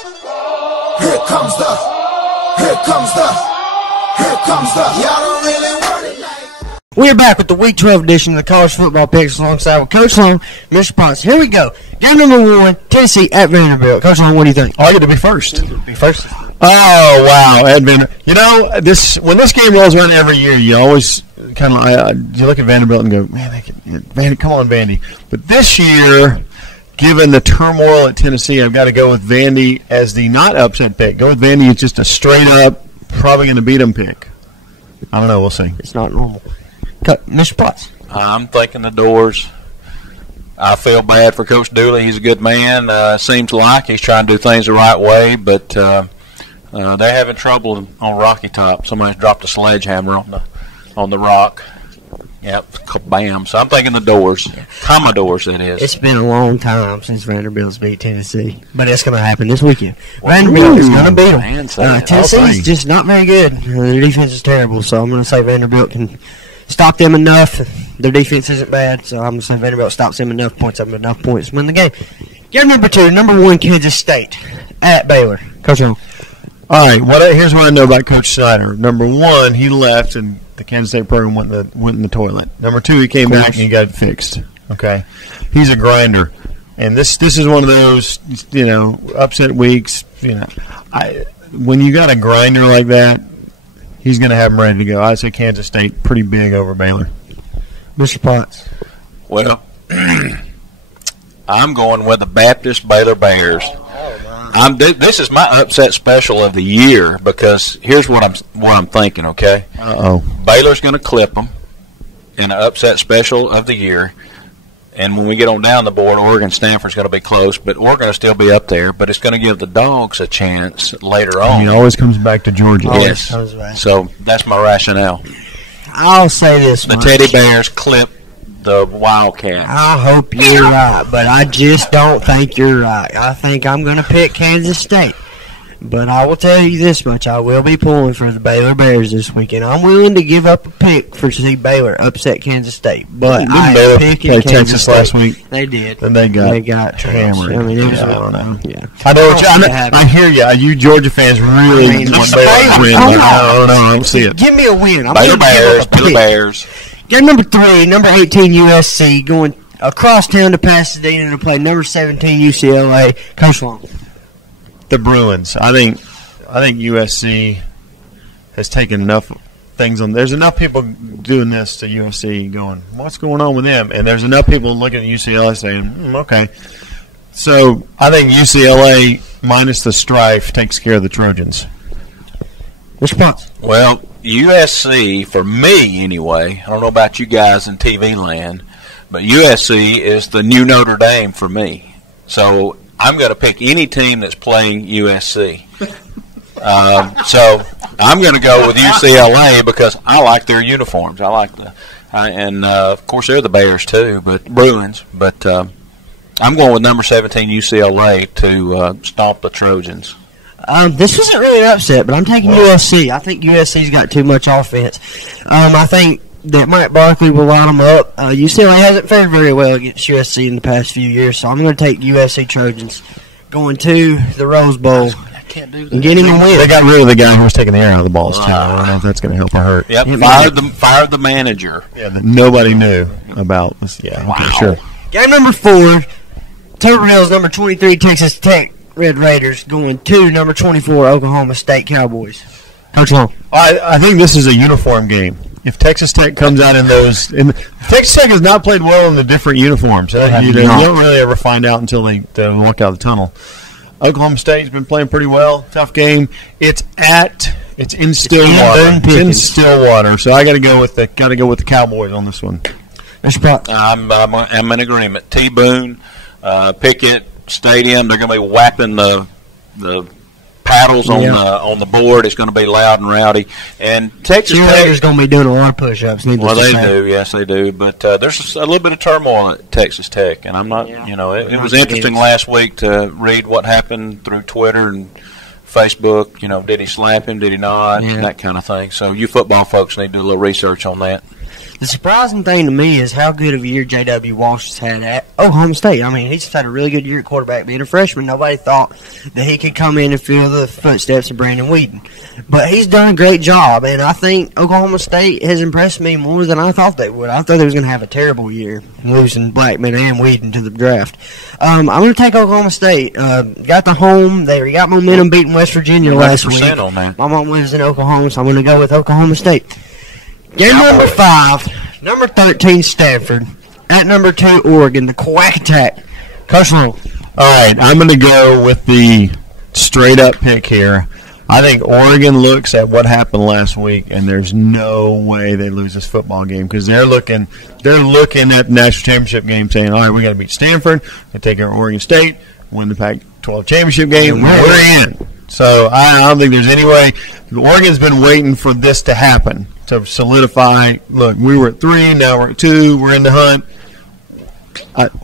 Y'all don't really want it like. We're back with the Week 12 edition of the College Football Picks alongside with Coach Long, Mr. Potts. Here we go. Game number 1, Tennessee at Vanderbilt. Coach Long, what do you think? I get to be first. Be first. Oh, wow. At Vanderbilt. You know, when this game rolls around every year, you always kind of you look at Vanderbilt and go, man, come on, Vandy. But this year, given the turmoil at Tennessee, I've got to go with Vandy as the not upset pick. Go with Vandy. It's just a straight up, probably going to beat them pick. I don't know. We'll see. It's not normal. Mr. Potts. I'm thinking the Doors. I feel bad for Coach Dooley. He's a good man. Seems like he's trying to do things the right way, but they're having trouble on Rocky Top. Somebody's dropped a sledgehammer on the rock. Yep, bam. So I'm thinking the Doors. Commodores, that is. It's been a long time since Vanderbilt's beat Tennessee, but it's going to happen this weekend. Vanderbilt is going to beat them. Tennessee's just not very good. Their defense is terrible, so I'm going to say Vanderbilt can stop them enough. Their defense isn't bad, so I'm going to say Vanderbilt stops them enough points to win the game. Game number 2, number 1, Kansas State at Baylor. Coach Long. All right, here's what I know about Coach Snyder. Number 1, he left and the Kansas State program went in the toilet. Number 2, he came back and he got it fixed. Okay, he's a grinder, and this is one of those upset weeks. When you got a grinder like that, he's going to have them ready to go. I say Kansas State pretty big over Baylor. Mr. Potts. Well, I'm going with the Baptist Baylor Bears. This is my upset special of the year because here's what I'm thinking. Okay. Baylor's going to clip them in an upset special of the year, and when we get on down the board, Oregon Stanford's going to be close, but Oregon will still be up there. But it's going to give the Dogs a chance later on. He always comes back to Georgia. Yes. So that's my rationale. I'll say this the much. Teddy Bears clip the Wildcat. I hope you're right, but I just don't think you're right. I think I'm going to pick Kansas State. But I will tell you this much. I will be pulling for the Baylor Bears this weekend. I'm willing to give up a pick to see Baylor upset Kansas State. But I am picking Kansas State. Last week. They did. And they got hammered. I mean, it was I don't know. Yeah. I hear you. You Georgia fans really want Baylor to win. I don't know. I don't see it. Give me a win. I'm Baylor Bears. Game number 3, number 18 USC going across town to Pasadena to play number 17 UCLA. Coach Long. The Bruins. I think USC has taken enough things on. There's enough people doing this to USC going, what's going on with them? And there's enough people looking at UCLA saying, okay. So I think UCLA minus the strife takes care of the Trojans. Mr. Potts. Well, USC, for me anyway, I don't know about you guys in TV land, but USC is the new Notre Dame for me. So I'm going to pick any team that's playing USC. So I'm going to go with UCLA because I like their uniforms. I like of course they're the Bears too, but Bruins. But I'm going with number 17 UCLA to stomp the Trojans. This wasn't really an upset, but I'm taking USC. I think USC's got too much offense. I think that Mike Barkley will line them up. UCLA hasn't fared very well against USC in the past few years, so I'm going to take USC Trojans going to the Rose Bowl and getting a win. They got rid of the guy who was taking the air out of the balls, too. I don't know if that's going to help or hurt. Yep, fired the manager. Yeah, that nobody knew about. Yeah, wow. Sure. Game number 4, Tar Heels, number 23, Texas Tech Red Raiders going to number 24, Oklahoma State Cowboys. Coach Long. I think this is a uniform game. If Texas Tech comes out in those, Texas Tech has not played well in the different uniforms. You don't really ever find out until they walk out of the tunnel. Oklahoma State's been playing pretty well. Tough game. It's in Stillwater. It's in Stillwater. So I got to go with the Cowboys on this one. Mr. Potts. I'm in agreement. T-Boone, Pickett Stadium. They're going to be whapping the paddles on the board. It's going to be loud and rowdy. And Texas Tech is going to be doing a lot of push-ups. Well, they do. Yes, they do. But there's a little bit of turmoil at Texas Tech, and I'm not. It was interesting last week to read what happened through Twitter and Facebook. Did he slap him? Did he not? That kind of thing. So you football folks need to do a little research on that. The surprising thing to me is how good of a year J.W. Walsh has had at Oklahoma State. I mean, he's had a really good year at quarterback. Being a freshman, nobody thought that he could come in and fill the footsteps of Brandon Whedon. But he's done a great job, and I think Oklahoma State has impressed me more than I thought they would. I thought they was going to have a terrible year, losing Blackman and Whedon to the draft. I'm going to take Oklahoma State. Got the home. They got momentum beating West Virginia last week. On that. My mom lives in Oklahoma, so I'm going to go with Oklahoma State. Game number 5, number 13, Stanford. At number 2, Oregon, the Quack Attack. Coach Long. All right, I'm going to go with the straight-up pick here. I think Oregon looks at what happened last week, and there's no way they lose this football game because they're looking at the national championship game saying, all right, we got to beat Stanford, and take care of Oregon State, win the Pac-12 championship game, we're in. So I don't think there's any way. Oregon's been waiting for this to happen to solidify. Look, we were at 3, now we're at 2, we're in the hunt.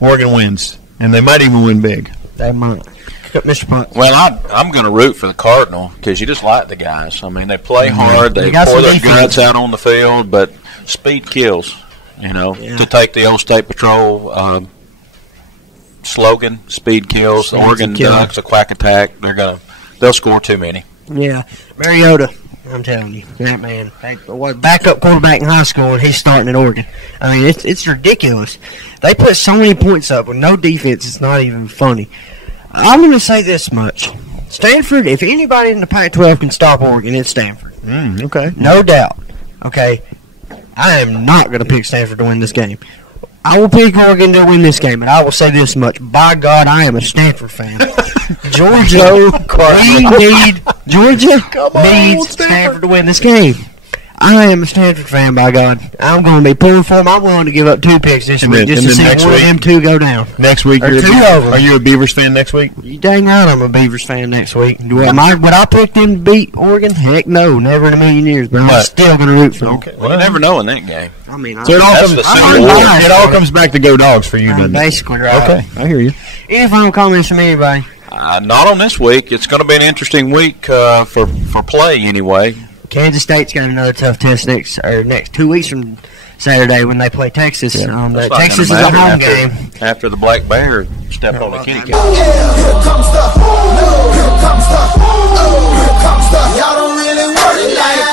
Oregon wins, and they might even win big. They might. Mr. Well, I'm going to root for the Cardinal because you just like the guys. I mean, they play hard, they pour their guts out on the field, but speed kills. To take the old State Patrol slogan, speed kills. Oregon Ducks, a Quack Attack. They'll score too many. Yeah, Mariota. I'm telling you, that man, backup quarterback in high school, and he's starting at Oregon. I mean, it's ridiculous. They put so many points up with no defense. It's not even funny. I'm going to say this much. Stanford, if anybody in the Pac-12 can stop Oregon, it's Stanford. Okay. No doubt. Okay. I am not going to pick Stanford to win this game. I will pick Oregon to win this game, and I will say this much. By God, I am a Stanford fan. Georgia needs Stanford to win this game. I am a Stanford fan, by God. I'm going to be pulling for them. I'm willing to give up 2 picks this week just to see one of them 2 go down. Next week, are you a Beavers fan next week? You dang right I'm a Beavers fan next week. Would I pick them to beat Oregon? Heck no, never in a million years. But I'm still going to root for them. Okay. Well, you never know in that game. I mean, so it all comes back to go Dogs for you, doesn't it? Basically right. Okay, I hear you. Any final comments from anybody? Not on this week. It's going to be an interesting week for play anyway. Kansas State's got another tough test next 2 weeks from Saturday when they play Texas. Yeah. Texas is a home game. After the Black Bear stepped on the kitty cat. Here comes the, y'all don't really want it like